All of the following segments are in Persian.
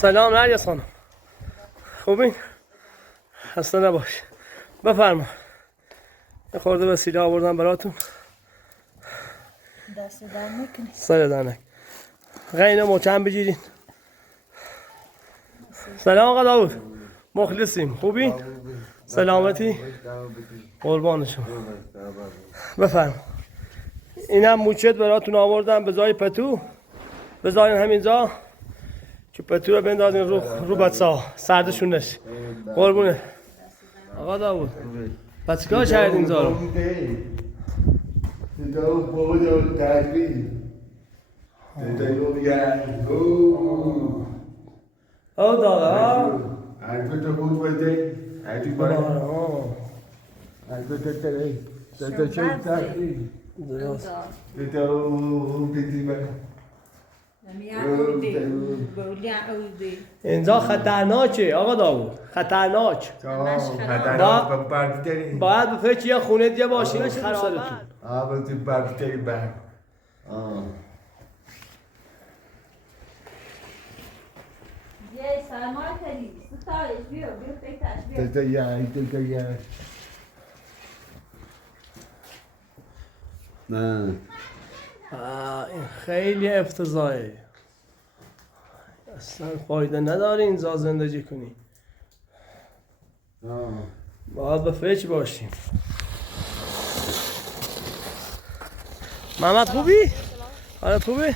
سلام نرگس خانم، خوبین؟ خسته نباش. بفرما. یه خورده وسیله آوردم براتون. دست در میکنی. سر درنک. غینا محکم بگیرین. سلام آقا داود، مخلصیم. خوبی؟ سلامتی؟ قربان شما. بفرما. اینم موچت براتون آوردم به جای پتو. بذارین همینجا که پتو رو بندازین رو بچه‌ها سردشون نشه. قربونه. آقا داود پس چیکار کردین اینجا رو؟ او دادا اینجا خطرناکه آقا داود، خطرناک. باید به فکر یه خونه دیگه باشین خرابتون. یه سرمایه کردی. ستایش بیا فکرش بیا. نه این خیلی افتضاحه. اصلا فایده نداره اینجا زندگی کنی. باید به فکر باشیم. محمد خوبی؟ حالت خوبی؟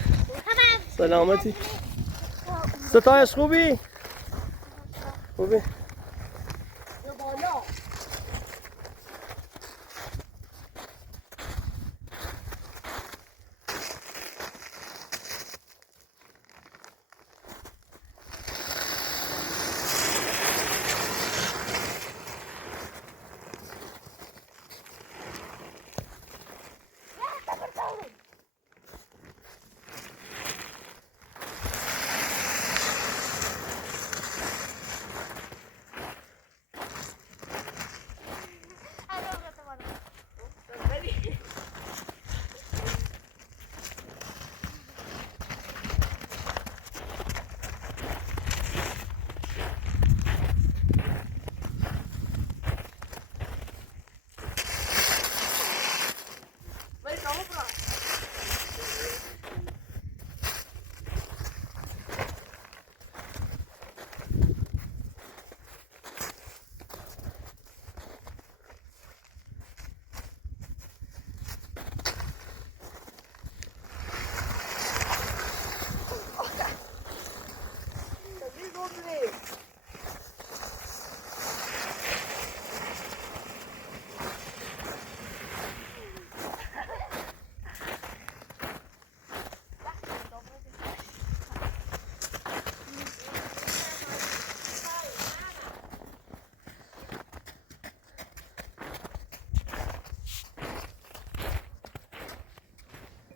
سلامتی؟ ستایش خوبی؟ خوبی؟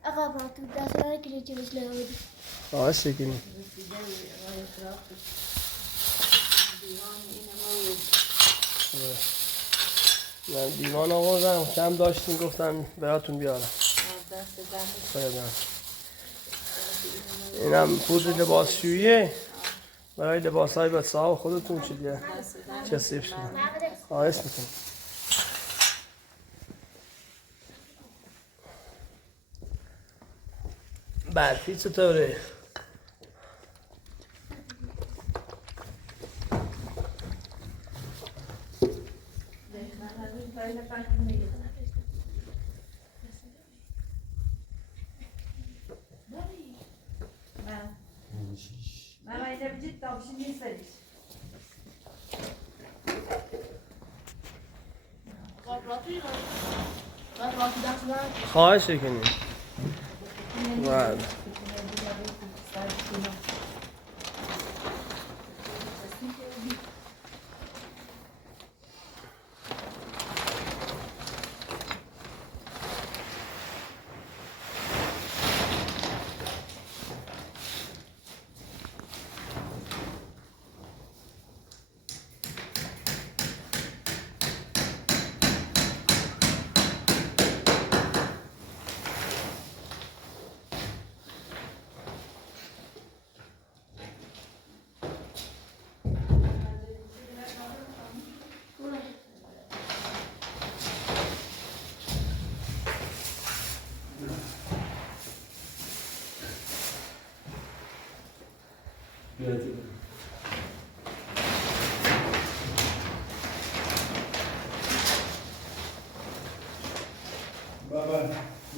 آقا با تو دست را که چیزش لودی. آشه کنی. من دیوان آوردم، کم داشتیم گفتم براتون بیارم. اینم پودر لباسشوییه برای لباسهای بچه‌ها و خودتون چیه کثیف شده. خواهش میکنم. برفی چطوره؟ خواهش کنیم. بعد Baba,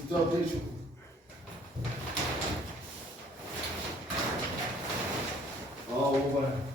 mtoke shu. Baba.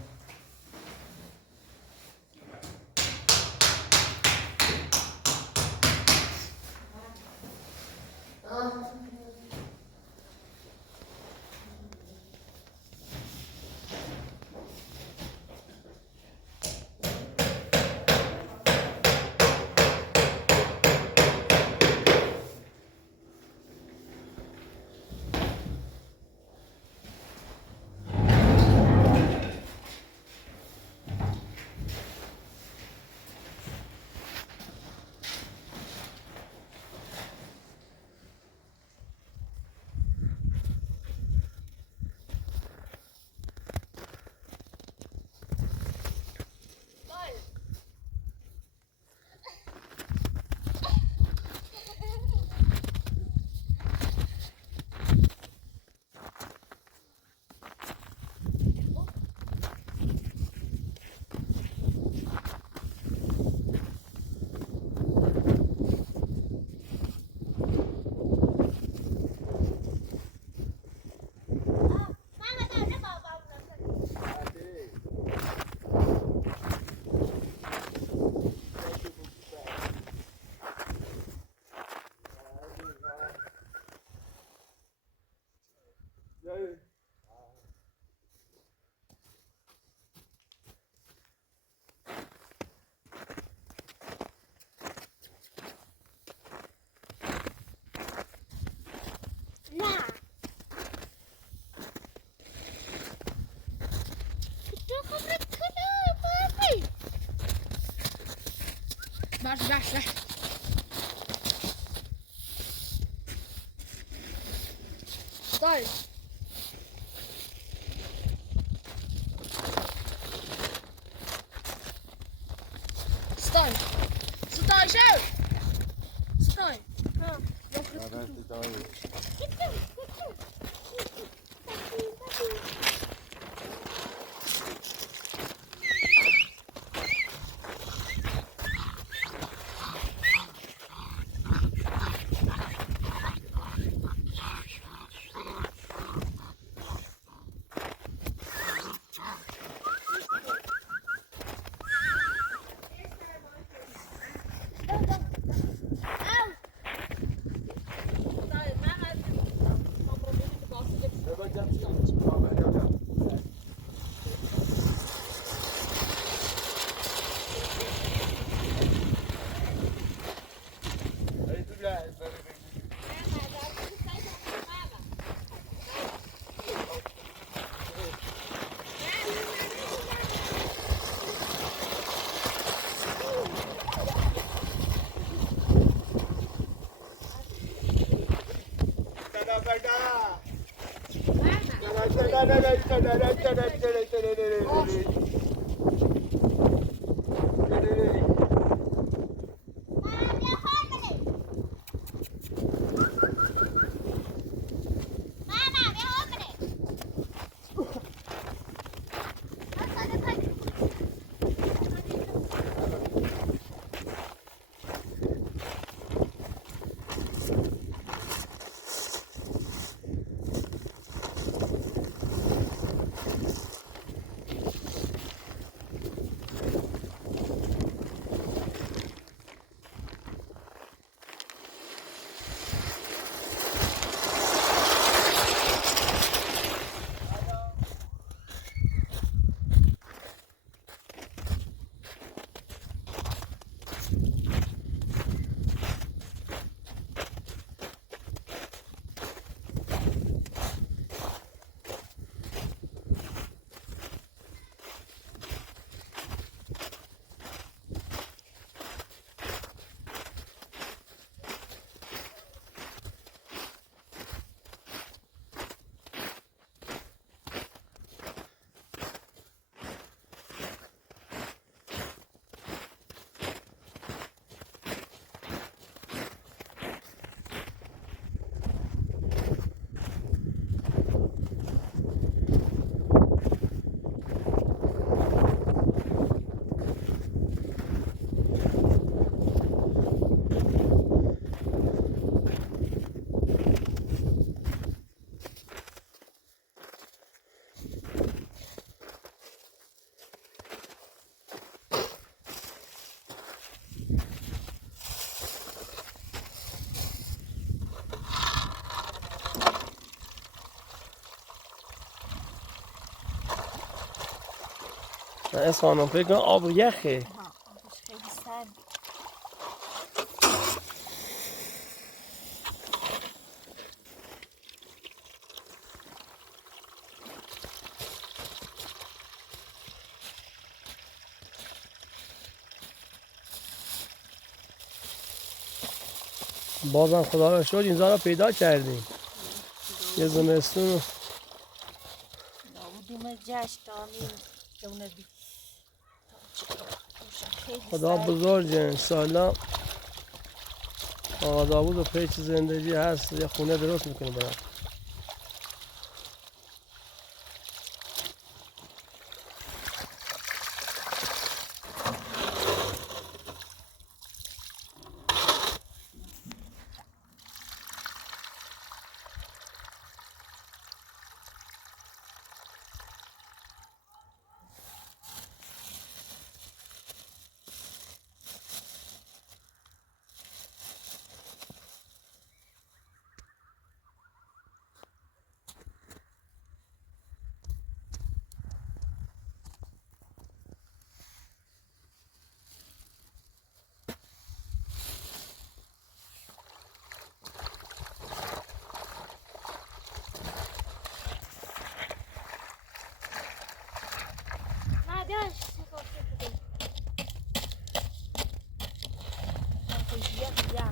Ver. Start. Staj, kör! Staj. نه اصلا فکر کنم آب یخه. آها آبش خیلی سرد. بازم خدا رو شکر اینجا رو پیدا کردیم. یه زمستون بودیم جشن تامین جونه بی. خیلی خدا سرد. بزرگه انشالله. آقا داوود و پیچ زندگی هست یه خونه درست میکنه برام. Надя, что ты? Я.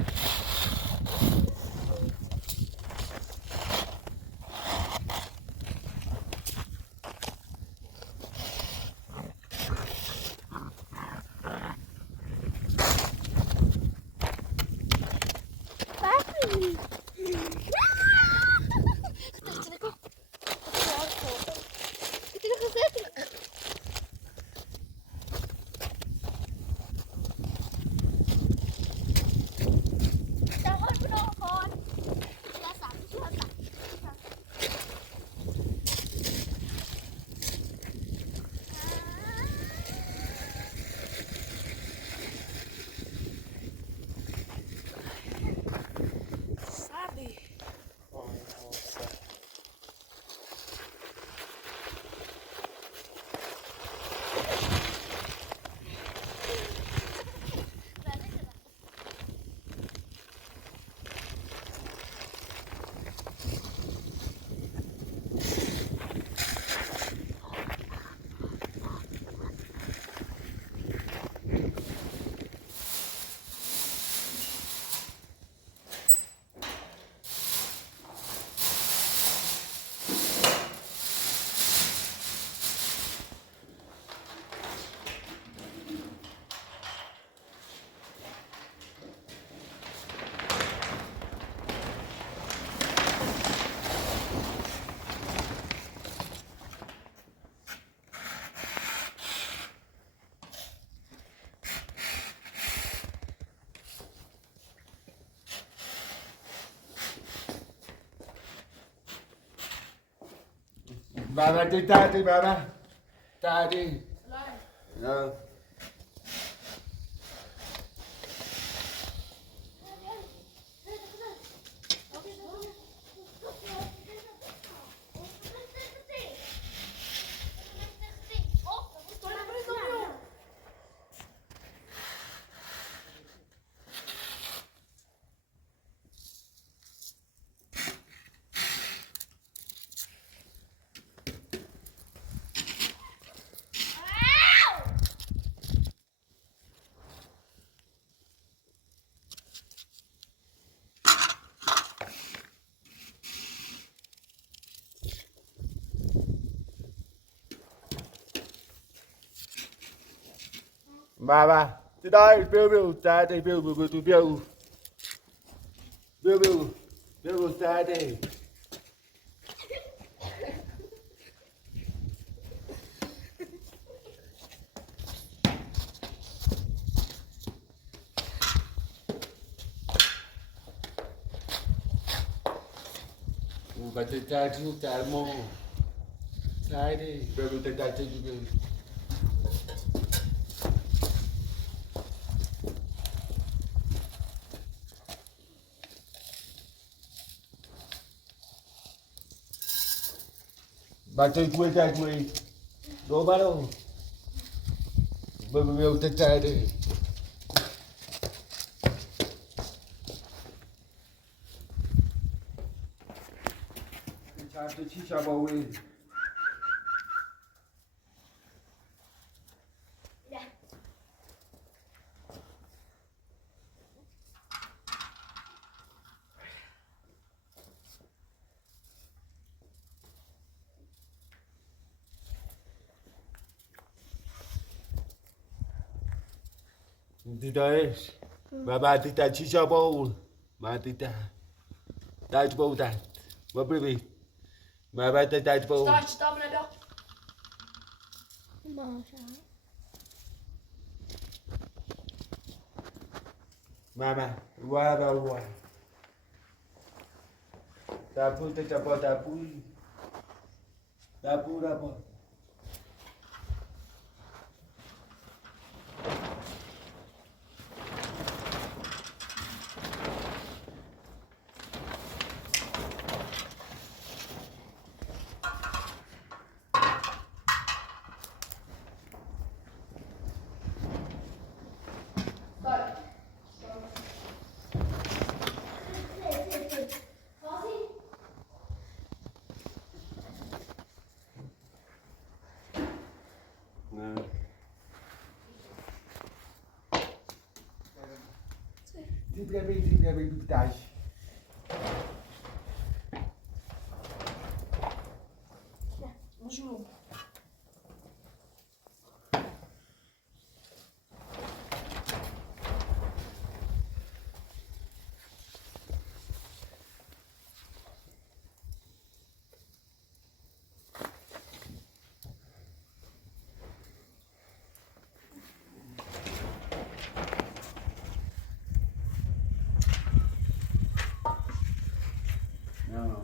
Baba, daddy, Baba. Daddy. No. Baba. Today, Bill, Daddy, Bill, Bill. Bill, Daddy. But the daddy, dad, mom. Daddy, Bill, the daddy, Bill. But take way that way. Go, Baro. میفته تره چند تا چی شباوی دیدایش و بعد دیدن چی شباون من دیدم داج بودن و ببین من بعد داج بود Staj, tam nebia. ماما و دپول تچپا دپول دپول دپول Dibre daj. Bonjour. No.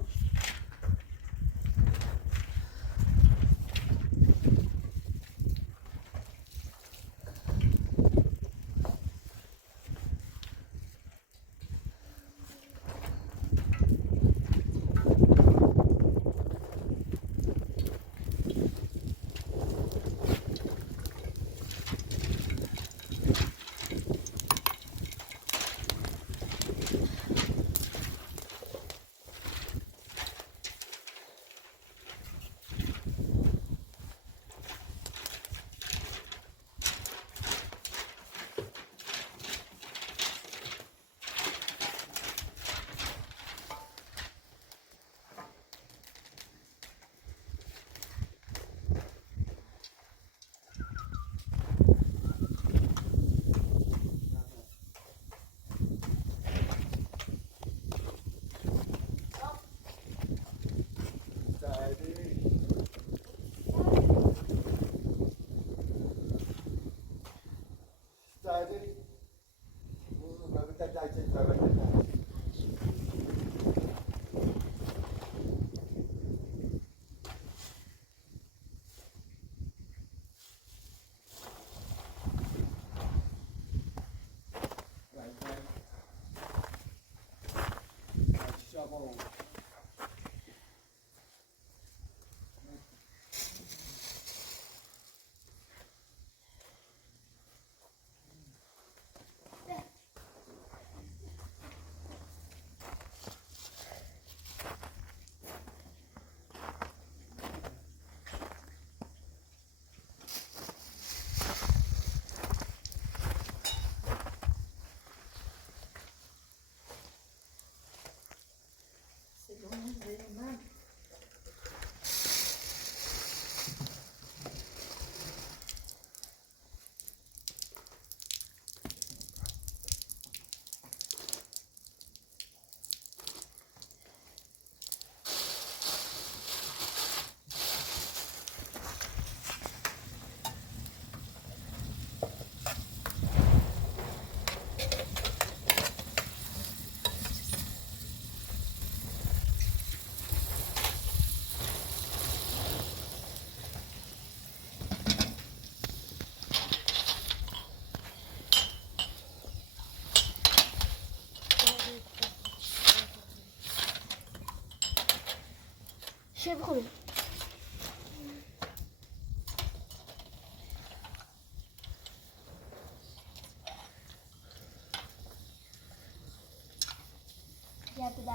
چه بخوریم؟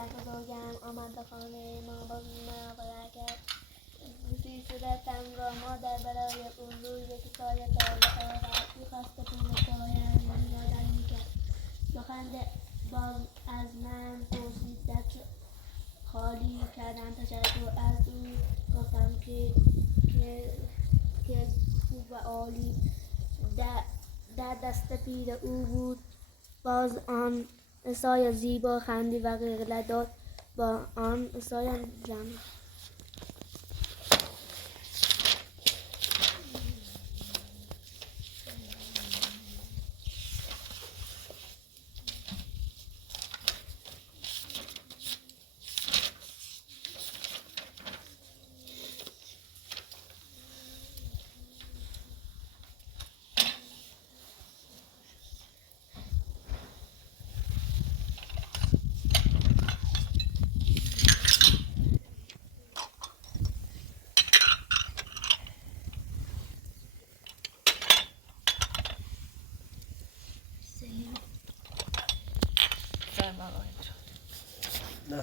بزرگم آمد به خانه ما با مرا برکت روزی صورتم را مادر برای او روی یک سایه تازه آورد او خسته پول سایه را در میکرد سخن باز از من پرسید دست خالی کردم تشکر از او گفتم که خوب و عالی در دست پیر او بود باز آن سایه زیبا خندی و قلقله داد با آن سایه زن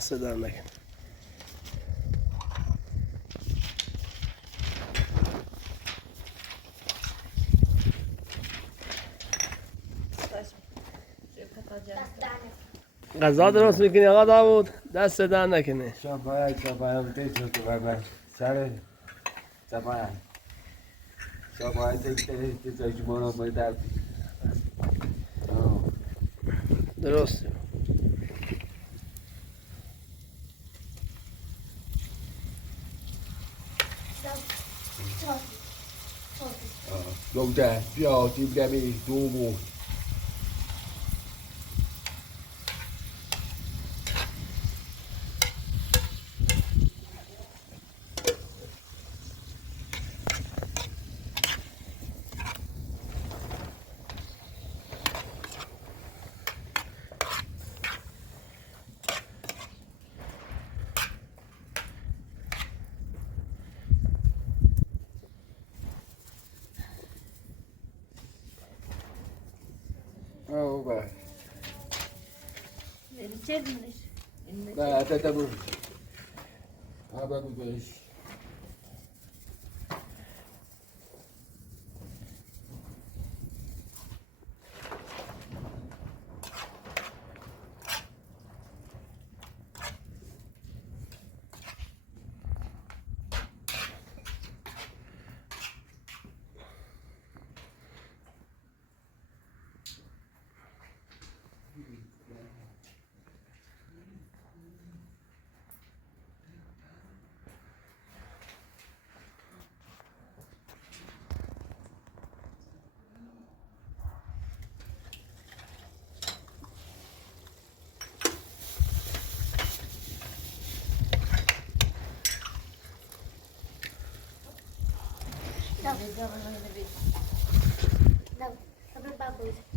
دست در نکن. غذا درست میکنی آقا داوود؟ دست در نکنه. شباید تیز تو بابا سر شباید تیز اجمالا باید درست. گوده بیا دیگه دومو اوه چه دونش؟ نه تتبو بگو بهش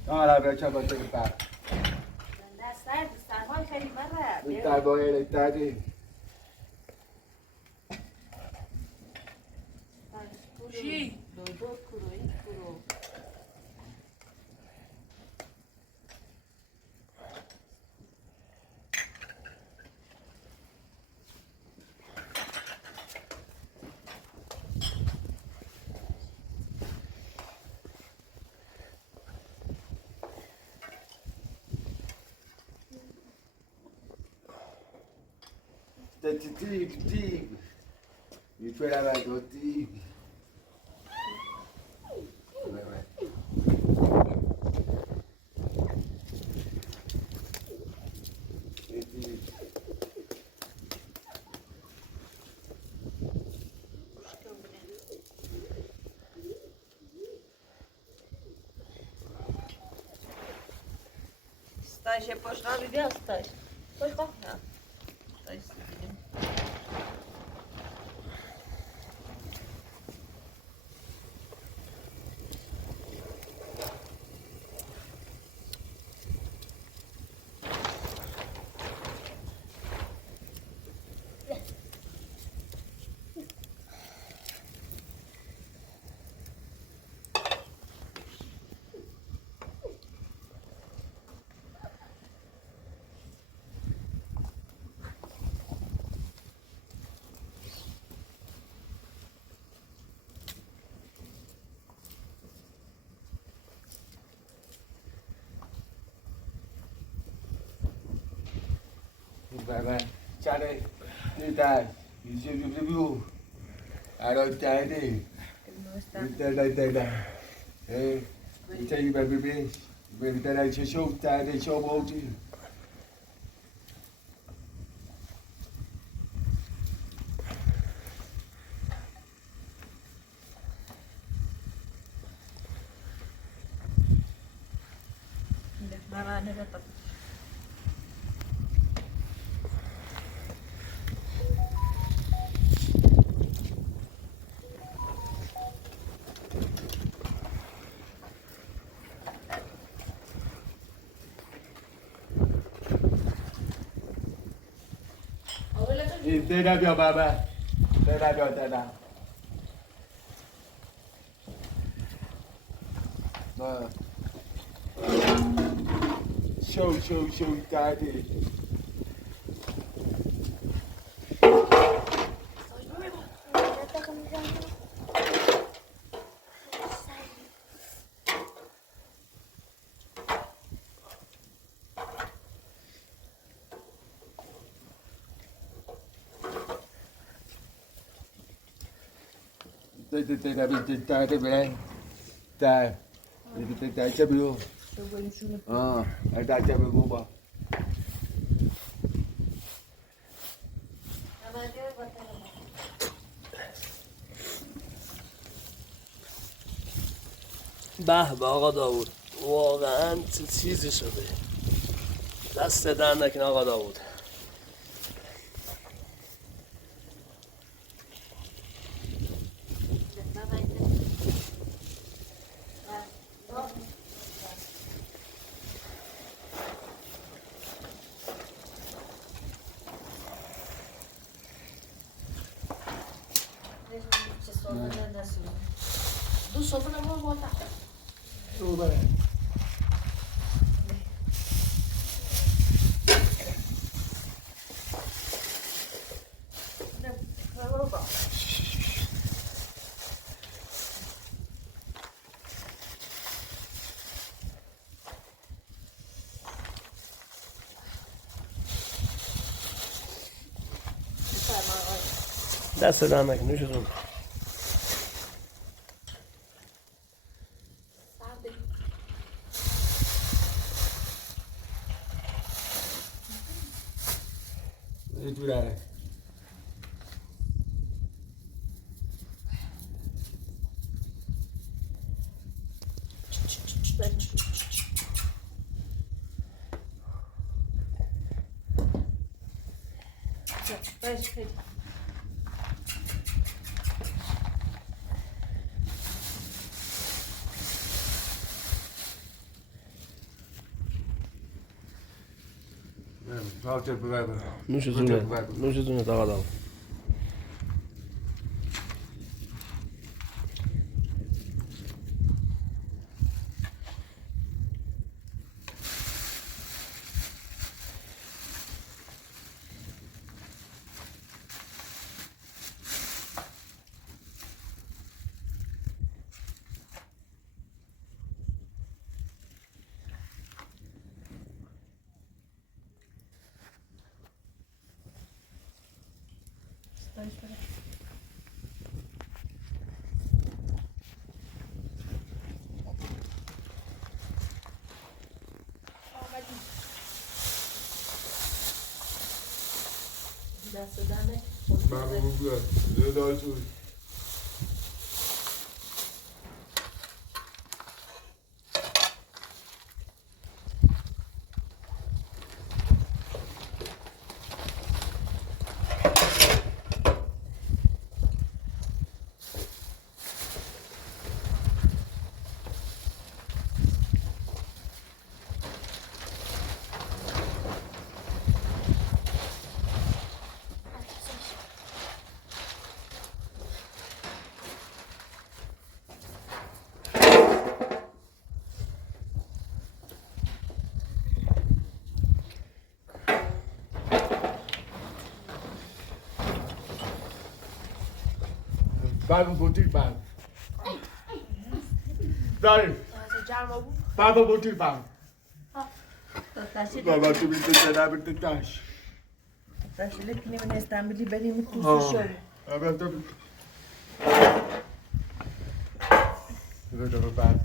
آره بچه با تو بر سرهای خیلی بره در باید دادی چی؟ دو کرو این کرو دیگ میفرم از دو دیگ Staj się poszła, wywiastaś. Chodź, kochna. Staj sobie. بابا چاره دیدن یه بیو الان تایده دیدن میتونی ببینی ببینی چه شو تایده شو بودی Mama ne dapat. Tena bia baba. Tena bia tena. Ba. Show tadi. Tena bia tadi bela. Tadi. Tadi cabiu. Ah, ada cabiu boba. به به آقا داوود واقعا چیزی شده دست در نکن آقا داوود Do sofá não vou botar. Boba. دست در نکن نوشتون Itu dah. Walter bewerben. نوشتونه آقا داوود Dest ödeme. Baba buka. Dia dah tu. Baba butir bang. Dari. Baba butir bang. Baba tu bintu sana bintu tash. Taşılık ne ben İstanbul'u benim tutuş şov. Evet tabii. Evet tabii ben.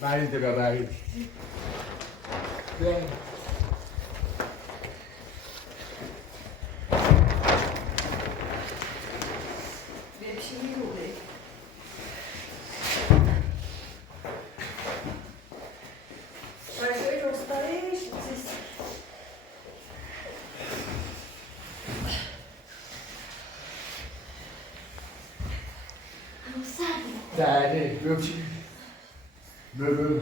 Marito Gabarito. Bem. Bir şey mi oluyor? Başka gösteriş. Siz Tá, né? Meu time. Meu.